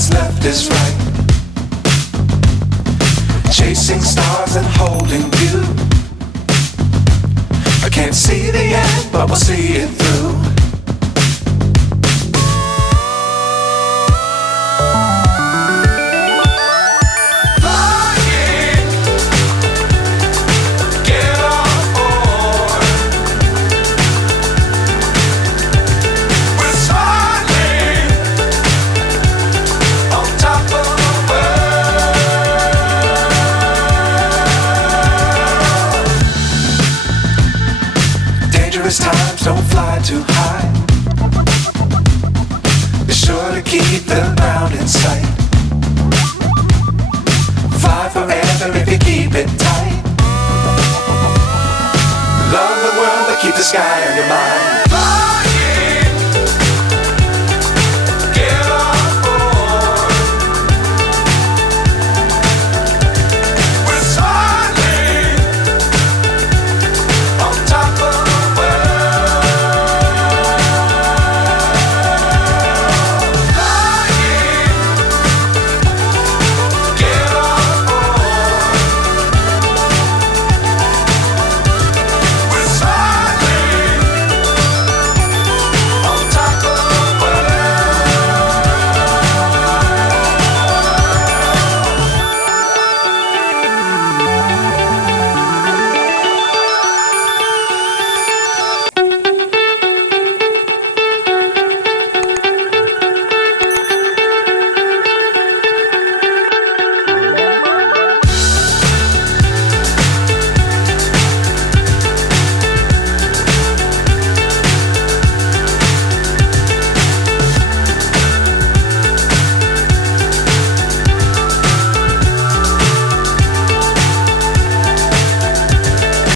what's left is right. Chasing stars and holding you. I can't see the end, but we'll see it through. Times don't fly too high. Be sure to keep the ground in sight. Fly forever if you keep it tight. Love the world, but keep the sky on your mind.